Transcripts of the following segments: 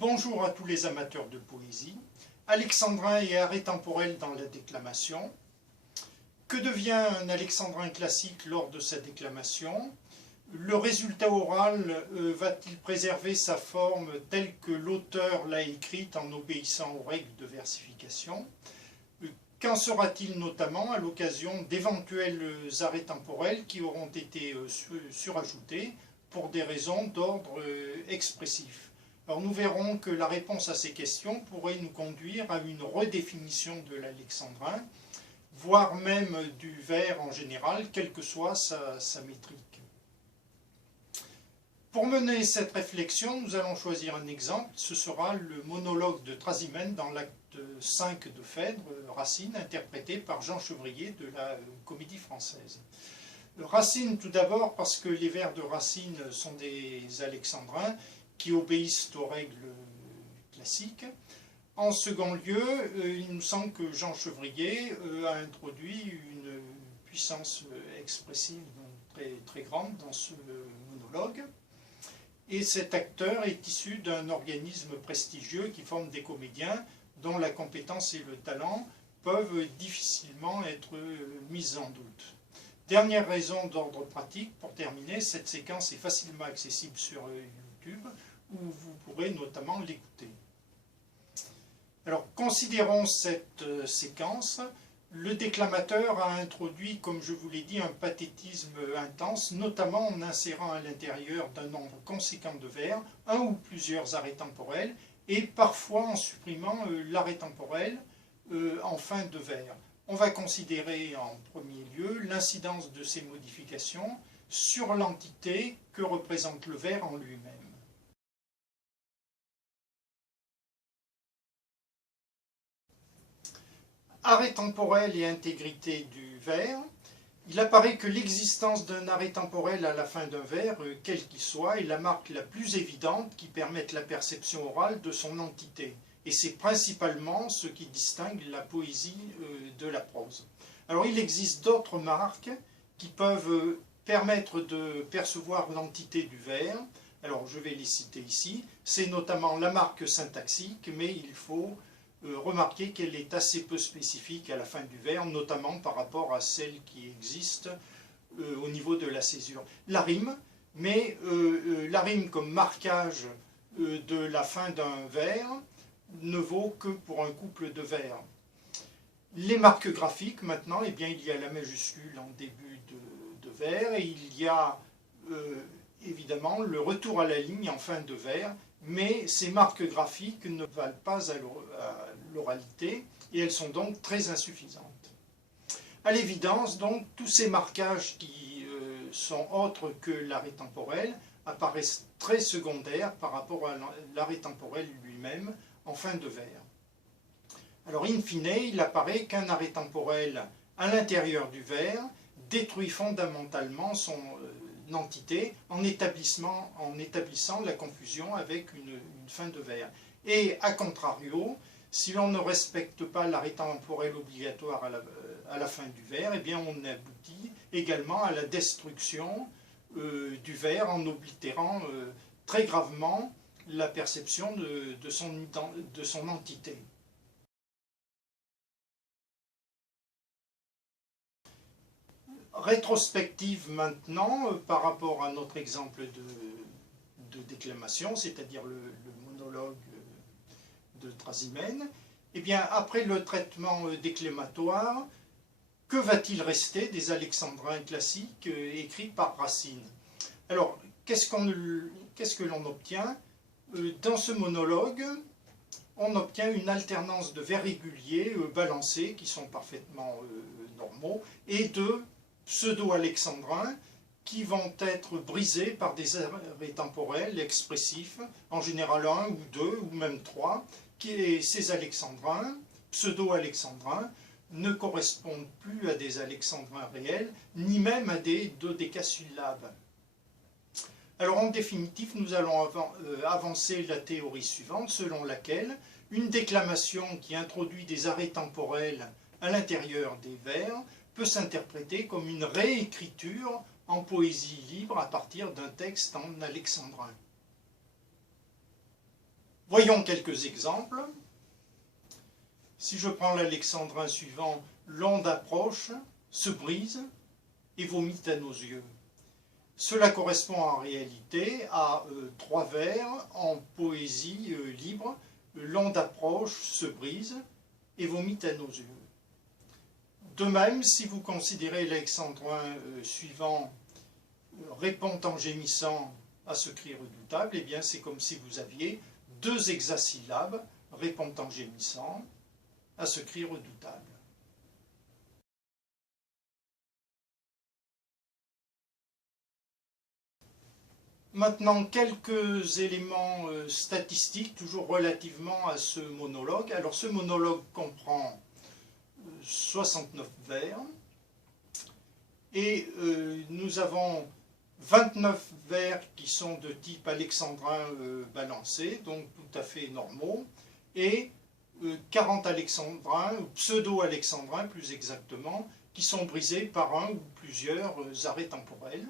Bonjour à tous les amateurs de poésie. Alexandrin et arrêt temporel dans la déclamation. Que devient un alexandrin classique lors de sa déclamation? Le résultat oral va-t-il préserver sa forme telle que l'auteur l'a écrite en obéissant aux règles de versification? Qu'en sera-t-il notamment à l'occasion d'éventuels arrêts temporels qui auront été surajoutés pour des raisons d'ordre expressif? Alors nous verrons que la réponse à ces questions pourrait nous conduire à une redéfinition de l'alexandrin, voire même du vers en général, quelle que soit sa métrique. Pour mener cette réflexion, nous allons choisir un exemple, ce sera le monologue de Trazimène dans l'acte 5 de Phèdre, Racine, interprété par Jean Chevrier de la Comédie Française. Racine tout d'abord parce que les vers de Racine sont des alexandrins qui obéissent aux règles classiques. En second lieu, il nous semble que Jean Chevrier a introduit une puissance expressive très, très grande dans ce monologue. Et cet acteur est issu d'un organisme prestigieux qui forme des comédiens dont la compétence et le talent peuvent difficilement être mis en doute. Dernière raison d'ordre pratique, pour terminer, cette séquence est facilement accessible sur YouTube, où vous pourrez notamment l'écouter. Alors, considérons cette séquence. Le déclamateur a introduit, comme je vous l'ai dit, un pathétisme intense, notamment en insérant à l'intérieur d'un nombre conséquent de vers, un ou plusieurs arrêts temporels, et parfois en supprimant l'arrêt temporel en fin de vers. On va considérer en premier lieu l'incidence de ces modifications sur l'entité que représente le vers en lui-même. Arrêt temporel et intégrité du vers. Il apparaît que l'existence d'un arrêt temporel à la fin d'un vers, quel qu'il soit, est la marque la plus évidente qui permette la perception orale de son entité. Et c'est principalement ce qui distingue la poésie de la prose. Alors il existe d'autres marques qui peuvent permettre de percevoir l'entité du vers. Alors je vais les citer ici. C'est notamment la marque syntaxique, mais il faut remarquez qu'elle est assez peu spécifique à la fin du vers, notamment par rapport à celle qui existe au niveau de la césure. La rime, mais la rime comme marquage de la fin d'un vers ne vaut que pour un couple de vers. Les marques graphiques, maintenant, eh bien, il y a la majuscule en début de vers et il y a évidemment le retour à la ligne en fin de vers, mais ces marques graphiques ne valent pas à l'oralité et elles sont donc très insuffisantes. À l'évidence, donc, tous ces marquages qui sont autres que l'arrêt temporel apparaissent très secondaires par rapport à l'arrêt temporel lui-même en fin de vers. Alors, in fine, il apparaît qu'un arrêt temporel à l'intérieur du vers détruit fondamentalement son entité en établissant la confusion avec une fin de vers. Et à contrario, si l'on ne respecte pas l'arrêt temporel obligatoire à la fin du vers, eh bien on aboutit également à la destruction du vers en oblitérant très gravement la perception de son entité. Rétrospective maintenant par rapport à notre exemple de déclamation, c'est-à-dire le monologue de Trazimène. Eh bien, après le traitement déclamatoire, que va-t-il rester des alexandrins classiques écrits par Racine? Alors, qu'est-ce que l'on obtient? Dans ce monologue, on obtient une alternance de vers réguliers balancés, qui sont parfaitement normaux, et de pseudo-alexandrins qui vont être brisés par des arrêts temporels expressifs, en général 1 ou 2 ou même 3, qui ces alexandrins, pseudo-alexandrins, ne correspondent plus à des alexandrins réels, ni même à des dodécasyllabes. Alors en définitive, nous allons avancer la théorie suivante, selon laquelle une déclamation qui introduit des arrêts temporels à l'intérieur des vers peut s'interpréter comme une réécriture en poésie libre à partir d'un texte en alexandrin. Voyons quelques exemples. Si je prends l'alexandrin suivant, l'onde approche, se brise et vomit à nos yeux. Cela correspond en réalité à 3 vers en poésie libre. L'onde approche, se brise et vomit à nos yeux. De même, si vous considérez l'alexandrin suivant, répond en gémissant à ce cri redoutable, eh bien c'est comme si vous aviez 2 hexasyllabes, répond en gémissant à ce cri redoutable. Maintenant, quelques éléments statistiques, toujours relativement à ce monologue. Alors, ce monologue comprend 69 vers, et nous avons 29 vers qui sont de type alexandrin balancé, donc tout à fait normaux, et 40 alexandrins, ou pseudo-alexandrins plus exactement, qui sont brisés par un ou plusieurs arrêts temporels.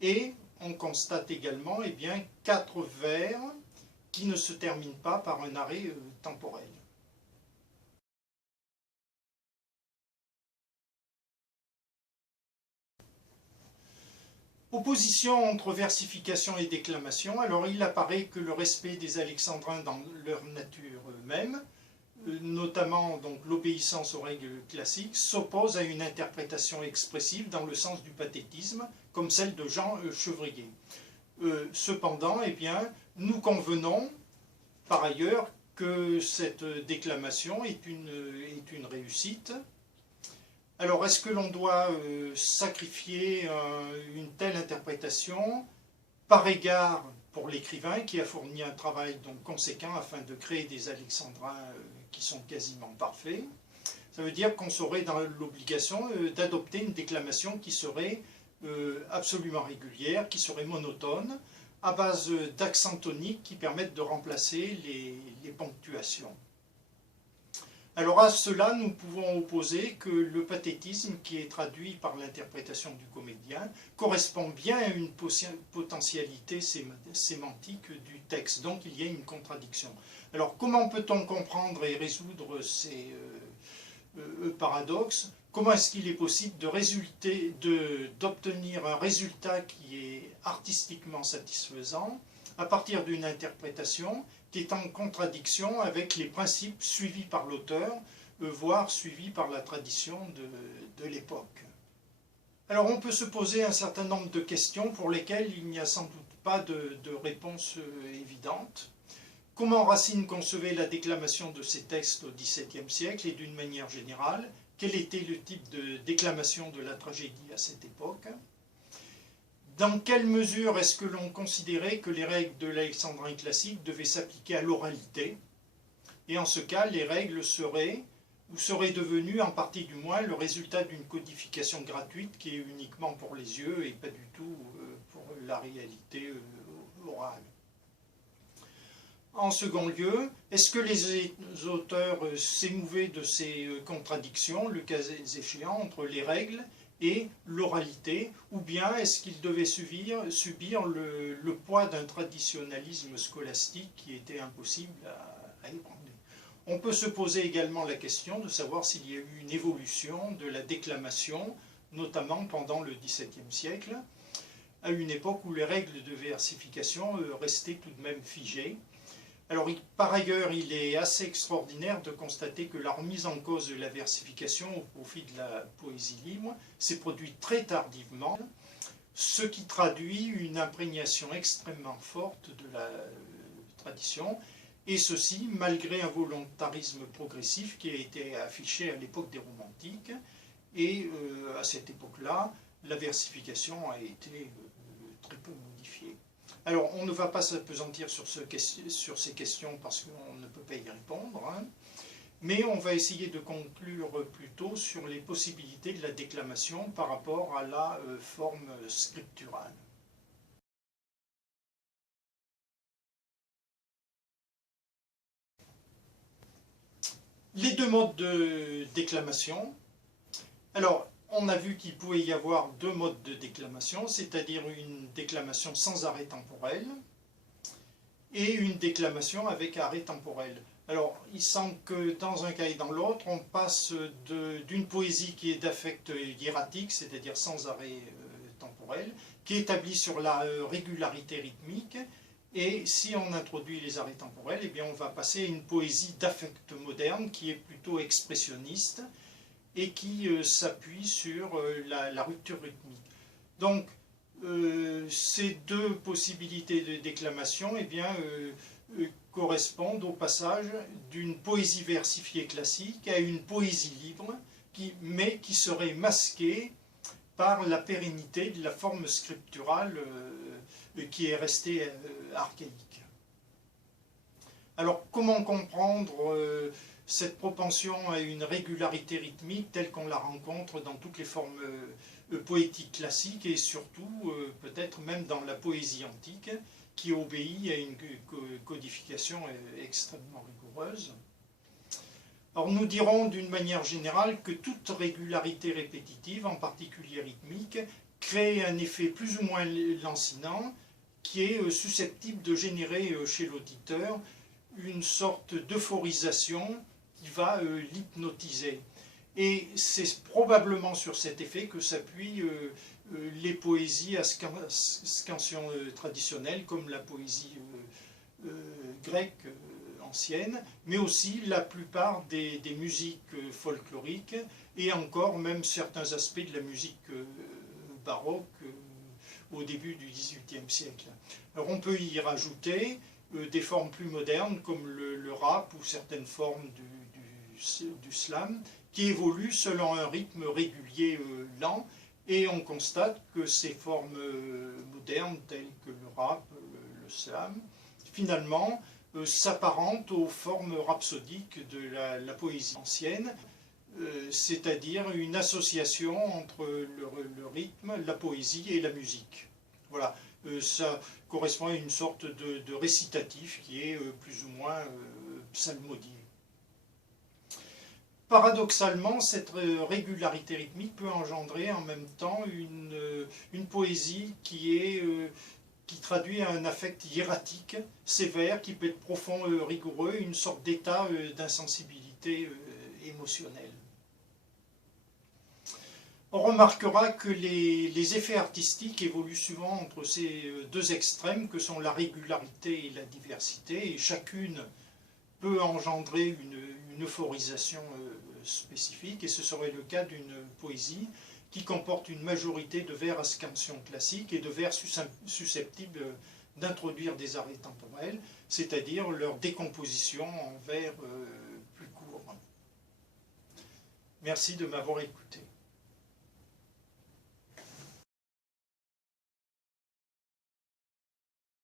Et on constate également 4 vers qui ne se terminent pas par un arrêt temporel. Opposition entre versification et déclamation. Alors il apparaît que le respect des alexandrins dans leur nature même, notamment donc l'obéissance aux règles classiques, s'oppose à une interprétation expressive dans le sens du pathétisme, comme celle de Jean Chevrier. Cependant, nous convenons par ailleurs que cette déclamation est une réussite. Alors, est-ce que l'on doit sacrifier une telle interprétation par égard pour l'écrivain qui a fourni un travail donc conséquent afin de créer des alexandrins qui sont quasiment parfaits? Ça veut dire qu'on serait dans l'obligation d'adopter une déclamation qui serait absolument régulière, qui serait monotone, à base d'accents toniques qui permettent de remplacer les ponctuations. Alors à cela, nous pouvons opposer que le pathétisme qui est traduit par l'interprétation du comédien correspond bien à une potentialité sémantique du texte, donc il y a une contradiction. Alors comment peut-on comprendre et résoudre ces paradoxes? Comment est-ce qu'il est possible d'obtenir un résultat qui est artistiquement satisfaisant à partir d'une interprétation qui est en contradiction avec les principes suivis par l'auteur, voire suivis par la tradition de l'époque? Alors on peut se poser un certain nombre de questions pour lesquelles il n'y a sans doute pas de réponse évidente. Comment Racine concevait la déclamation de ses textes au XVIIe siècle et d'une manière générale? Quel était le type de déclamation de la tragédie à cette époque? Dans quelle mesure est-ce que l'on considérait que les règles de l'alexandrin classique devaient s'appliquer à l'oralité? Et en ce cas, les règles seraient devenues, en partie du moins, le résultat d'une codification gratuite qui est uniquement pour les yeux et pas du tout pour la réalité orale. En second lieu, est-ce que les auteurs s'émouvaient de ces contradictions, le cas échéant, entre les règles et l'oralité, ou bien est-ce qu'ils devaient subir le poids d'un traditionnalisme scolastique qui était impossible à ébranler? On peut se poser également la question de savoir s'il y a eu une évolution de la déclamation, notamment pendant le XVIIe siècle, à une époque où les règles de versification restaient tout de même figées. Alors, par ailleurs, il est assez extraordinaire de constater que la remise en cause de la versification au profit de la poésie libre s'est produite très tardivement, ce qui traduit une imprégnation extrêmement forte de la tradition, et ceci malgré un volontarisme progressif qui a été affiché à l'époque des romantiques, et à cette époque-là, la versification a été très peu modifiée. Alors, on ne va pas s'appesantir sur ces questions parce qu'on ne peut pas y répondre, mais on va essayer de conclure plutôt sur les possibilités de la déclamation par rapport à la forme scripturale. Les 2 modes de déclamation. Alors, on a vu qu'il pouvait y avoir 2 modes de déclamation, c'est-à-dire une déclamation sans arrêt temporel et une déclamation avec arrêt temporel. Alors, il semble que dans un cas et dans l'autre, on passe d'une poésie qui est d'affect hiératique, c'est-à-dire sans arrêt temporel, qui est établie sur la régularité rythmique, et si on introduit les arrêts temporels, eh bien on va passer à une poésie d'affect moderne qui est plutôt expressionniste et qui s'appuie sur la rupture rythmique. Donc, ces deux possibilités de déclamation eh bien, correspondent au passage d'une poésie versifiée classique à une poésie libre, mais qui serait masquée par la pérennité de la forme scripturale qui est restée archaïque. Alors, comment comprendre cette propension à une régularité rythmique telle qu'on la rencontre dans toutes les formes poétiques classiques et surtout peut-être même dans la poésie antique qui obéit à une codification extrêmement rigoureuse. Alors nous dirons d'une manière générale que toute régularité répétitive, en particulier rythmique, crée un effet plus ou moins lancinant qui est susceptible de générer chez l'auditeur une sorte d'euphorisation qui va l'hypnotiser. Et c'est probablement sur cet effet que s'appuient les poésies à scansion traditionnelles, comme la poésie grecque ancienne, mais aussi la plupart des musiques folkloriques, et encore même certains aspects de la musique baroque au début du XVIIIe siècle. Alors on peut y rajouter des formes plus modernes comme le rap ou certaines formes du slam qui évoluent selon un rythme régulier lent, et on constate que ces formes modernes telles que le rap, le slam, finalement s'apparentent aux formes rhapsodiques de la poésie ancienne, c'est-à-dire une association entre le rythme, la poésie et la musique. Voilà, ça correspond à une sorte de récitatif qui est plus ou moins psalmodié. Paradoxalement, cette régularité rythmique peut engendrer en même temps une poésie qui traduit un affect hiératique, sévère, qui peut être profond, rigoureux, une sorte d'état d'insensibilité émotionnelle. On remarquera que les effets artistiques évoluent souvent entre ces deux extrêmes que sont la régularité et la diversité, et chacune peut engendrer une euphorisation spécifique, et ce serait le cas d'une poésie qui comporte une majorité de vers à scansion classique et de vers susceptibles d'introduire des arrêts temporels, c'est-à-dire leur décomposition en vers plus courts. Merci de m'avoir écouté.